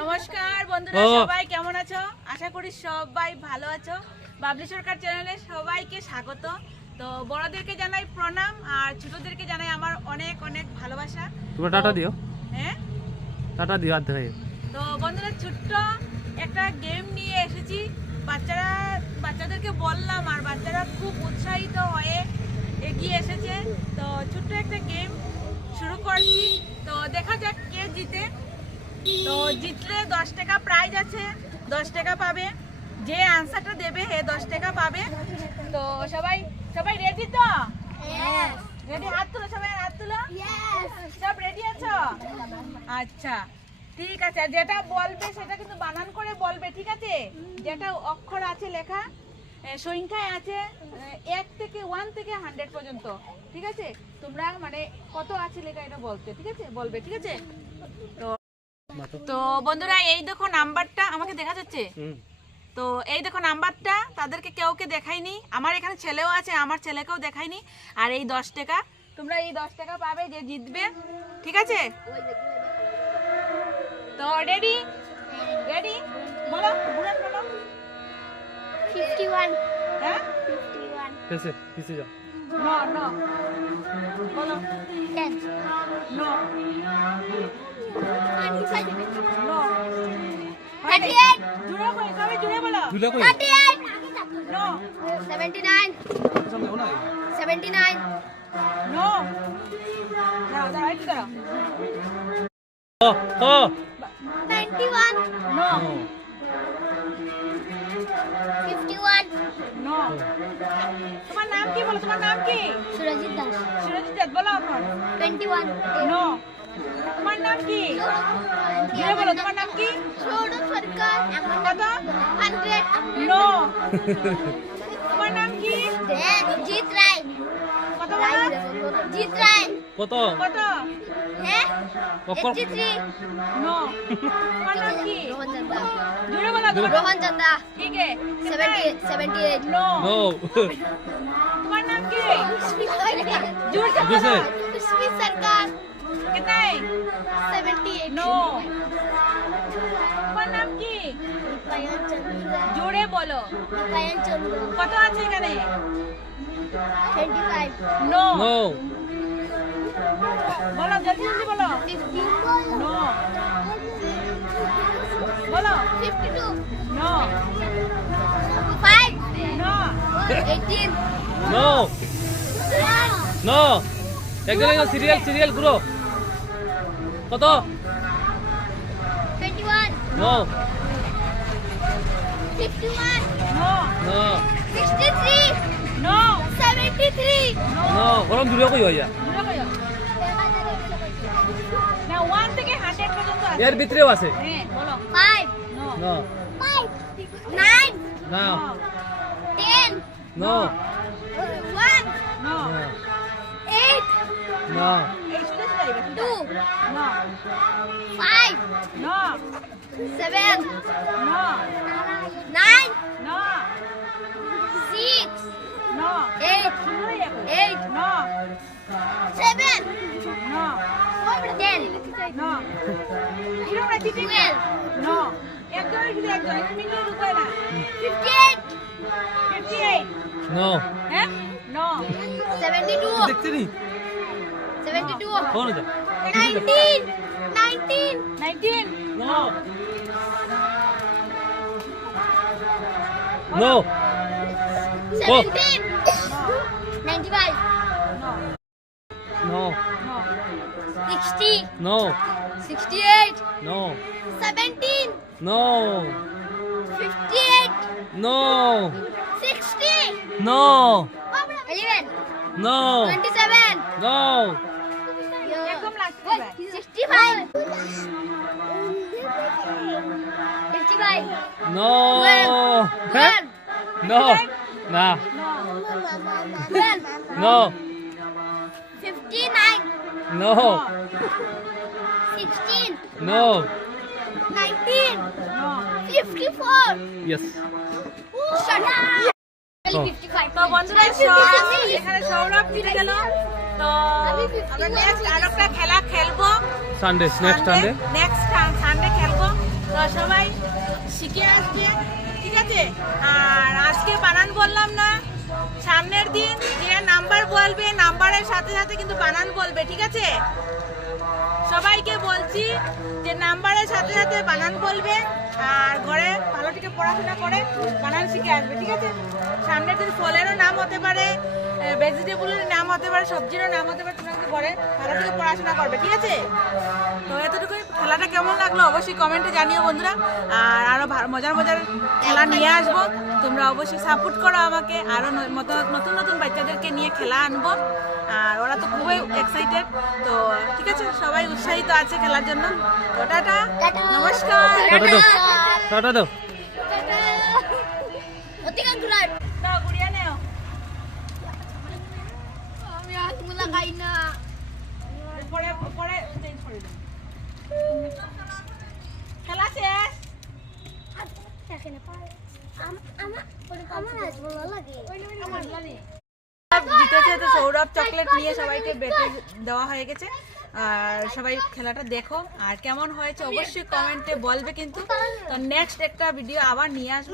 নমস্কার বন্ধুরা সবাই কেমন আছো? আশা করি সবাই ভালো আছো। বাবলি সরকার চ্যানেলে সবাইকে স্বাগত। তো বড়দেরকে জানাই প্রণাম আর ছোটদেরকে জানাই আমার অনেক অনেক ভালোবাসা। তোমরা টাটা দিও। হ্যাঁ? টাটা দিও আর তো বন্ধুরা ছোট্ট একটা গেম নিয়ে এসেছি। বাচ্চারা বাচ্চাদেরকে বললাম আর বাচ্চারা খুব উৎসাহিত হয়ে এগিয়ে এসেছে। তো ছোট্ট একটা গেম শুরু করছি। তো দেখা যাক কে জিতে। তো জিতলে দশ টাকা প্রাইজ আছে দশ টাকা পাবে। যে আনসারটা দেবে হে দশ টাকা পাবে। তো সবাই সবাই রেডি তো? রেডি হাত তুলো সবাই হাত তুলো। সব রেডি আছো? আচ্ছা ঠিক আছে। যেটা বলবে সেটা কিন্তু বানান করে বলবে ঠিক আছে? যেটা অক্ষর আছে লেখা সংখ্যায় আছে এক থেকে ওয়ান থেকে হান্ড্রেড পর্যন্ত ঠিক আছে? তোমরা মানে কত আছে লেখা এটা বলতে ঠিক আছে? বলবে ঠিক আছে? তো তো বন্ধুরা এই দেখো নাম্বারটা আমাকে দেখা যাচ্ছে? তো এই দেখো নাম্বারটা তাদেরকে কেউকে দেখাইনি আমার এখানে ছেলেও আছে আমার ছেলেকেও দেখাইনি আর এই দশ টাকা তোমরা এই দশ টাকা পাবে যে জিতবে ঠিক আছে? তো রেডি রেডি বলো বলো 51 হ্যাঁ? 51 পেছে পিছে যাও। নো নো বলো 10 নো 25 নো 38 জুড়ে বলো সবাই জুড়ে বলো দুলা কই 38 নো 79 সামনে ওনা 79 নো দাঁড়াও দাঁড়াও একটু দাঁড়াও ক ক 91 নো নো তোমার নাম কি বলো? তোমার নাম কি? সুরজিৎ দাস। সুরজিৎ দেব বলো এখন। 21 নো। তোমার নাম কি? জুড়ে বলো তোমার নাম কি? সৌরভ সরকার কত? 100 নো। তোমার নাম কি? জিৎ রায়। কত বলো? জিৎ রায়। কত? কত? হ্যাঁ অক্ষর 83 নো তোমার নাম কি রোহন চন্দা জুড়ে বলো তোমার রোহন চন্দা ঠিক है 70 78 नो নো তোমার নাম কি জোর से दूसरे। बोलो स्मित सरकार कितना है 78 नो তোমার নাম কি পায়ন চন্দ্র জোরে বলো পায়ন চন্দ্র কত আছে এখানে 25 নো নো বলো জলদি জলদি বলো। 50 নো বলো। 52 নো 5 নো 18 নো নো একজন একজন সিরিয়াল সিরিয়াল ঘুরো। কত? 21 no 51 no no 63 no 73 no গরম দূরে কই হইয়া জোরে বলো না ওয়ান থেকে হান্ড্রেড পর্যন্ত আছে এর ভিতরেও আছে। হ্যাঁ বলো 5 নো। নো। 5 9 না। 10 নো। 1 নো 8 না এই শুধু কিরম না চিটিং 12 নো একজন একজন একজন মিলিয়ে রুকবে না 58 58 নো হ্যাঁ নো 72 দেখতে নি 72 কোন যা 19 19 19 no no 17 95 no no 60 no 68 no 17 no 58 no 60 no 11 no 27 no একদম লাস্ট 65 55 নো হ্যাঁ 12 নো না no 12 no 59 no 16 no 19 no 54 yes Shut up! 55 তো বন্ধুরা সব এখানে সৌরভ জিতে গেল। তো আমরা নেক্সট আরেকটা খেলা খেলব। Sunday next Sunday next Sunday খেলব। তো সবাই শিখে আসবে ঠিক আছে? আর আজকে বানান বললাম না। সামনের দিন যে নাম্বার বলবে নাম্বারের সাথে সাথে কিন্তু বানান বলবে, ঠিক আছে? সবাইকে বলছি যে নাম্বারের সাথে সাথে বানান বলবে আর ঘরে ভালো থেকে পড়াশোনা করে বানান শিখে আসবে, ঠিক আছে? সামনের দিন ফলেরও নাম হতে পারে ভেজিটেবলের নাম হতে পারে, সবজিরও নাম হতে পারে তোমরা কিন্তু ঘরে ভালো থেকে পড়াশোনা করবে, ঠিক আছে? তো এতটুকুই খেলাটা কেমন লাগল অবশ্যই কমেন্টে জানিও বন্ধুরা। আর আরও মজার মজার খেলা নিয়ে আসব। তোমরা অবশ্যই সাপোর্ট করো আমাকে। আরও নতুন নতুন বাচ্চাদেরকে নিয়ে খেলা আনব। আর ওরা তো খুবই এক্সাইটেড তো ঠিক আছে সবাই উৎসাহিত আছে খেলার জন্য। তো টাটা। নমস্কার। টাটা। দাও। আমি আসমুলা খাই না। পরে পরে চেঞ্জ করে দেবো খেলা শেষ? জিতেছে তো সৌরভ চকলেট নিয়ে সবাইকে বেটে দেওয়া হয়ে গেছে। আর সবাই খেলাটা দেখো। আর কেমন হয়েছে অবশ্যই কমেন্টে বলবে কিন্তু। তো নেক্সট একটা ভিডিও আবার নিয়ে আসব।